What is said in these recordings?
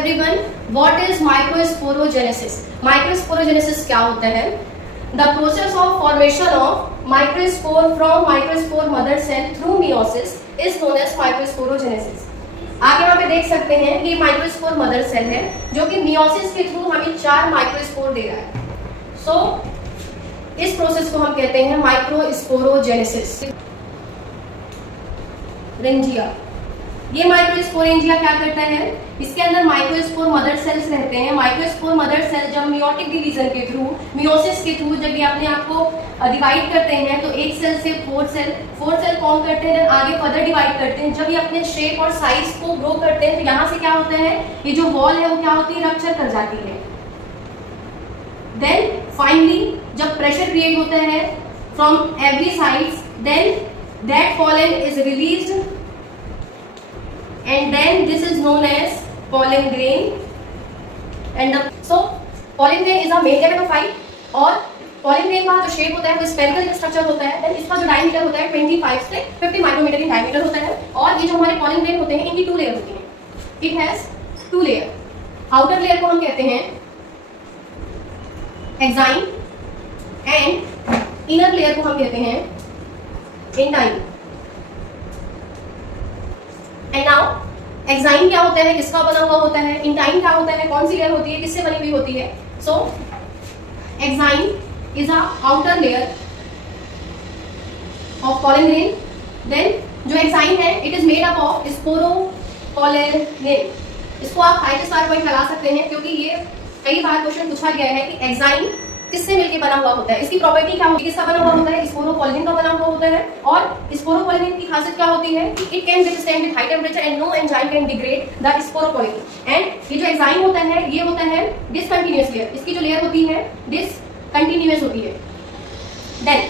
everyone, what is microsporogenesis? Microsporogenesis क्या होता है? The process of formation of microspore from microspore mother cell through meiosis is known as microsporogenesis. आप यहाँ पे देख सकते हैं कि माइक्रोस्पोर मदर सेल है जो कि मियोसिस के थ्रू हमें 4 माइक्रोस्पोर दे रहा है. सो इस प्रोसेस को हम कहते हैं माइक्रोस्पोरोजेनेसिस. रेंजिया, ये माइक्रोस्पोरेंजिया क्या करता है? इसके अंदर माइक्रोस्पोर मदर सेल्स रहते हैं. माइक्रोस्पोर मदर सेल जब मियोटिक डिवीजन के थ्रू, मियोसिस के थ्रू जब ये अपने आप को डिवाइड करते हैं तो एक सेल से 4 सेल फॉर्म करते हैं, आगे फर्दर डिवाइड करते हैं. जब ये अपने शेप और साइज को ग्रो करते हैं तो यहाँ से क्या होता है, ये जो वॉल है वो क्या होती है, रप्चर कर जाती है. देन फाइनली जब प्रेशर क्रिएट होता है from every sides, then that pollen is released and then this is known as pollen grain. And so pollen grain is a main gametophyte और pollen grain का जो shape होता है वो spherical structure होता है. देन इसका जो डायमीटर होता है 25 से 50 माइक्रोमीटर इन डायमीटर होता है. और ये जो हमारे pollen grain होते हैं इनकी 2 लेयर होती हैं. It has 2 layer. Outer layer को हम कहते हैं एक्साइन एंड इनर लेयर को हम कहते हैं इंटाइन. एंड नाउ एक्साइन क्या होता है, किसका बना हुआ होता है? इंटाइन क्या होता है, कौन सी लेयर होती है, किससे बनी हुई होती है? So exine is a outer layer of pollen grain. Then जो एक्साइन है it is made up of sporopollenin. इसको आप हाई स्टार पॉइंट लगा सकते हैं क्योंकि ये कई बार क्वेश्चन पूछा गया है कि एक्साइन किससे मिलके बना हुआ होता है, इसकी प्रॉपर्टी क्या होती है, किसका बना हुआ होता है? स्पोरोपोलेनिन का बना हुआ होता है. और स्पोरोपोलेनिन की खासियत क्या होती है कि it can withstand with high temperature and no enzyme can degrade the sporopollenin. And ये जो एंजाइम होता है ये होता है डिसकंटीन्यूअस लेयर. इसकी जो लेयर होती है डिसकंटीन्यूअस होती है. देन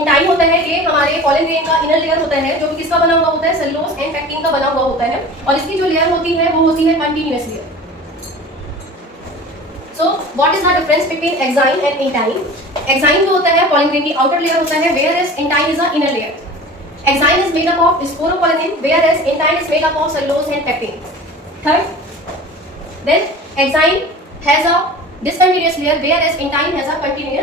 इंटाइन होता है, ये हमारे पॉलन ग्रेन का इनर लेयर होता है जो कि किसका बना हुआ होता है? सेलुलोज एंड पेक्टिन का बना हुआ होता है. और इसकी जो लेयर होती है वो होती है continuous layer. So what is the difference between exine and intine? Exine जो होता है pollen grain की outer layer होता है, whereas intine is the inner layer. Exine is made up of sporopollenin, whereas intine is made up of cellulose and pectin. Third, then exine has a discontinuous layer, whereas intine has a continuous.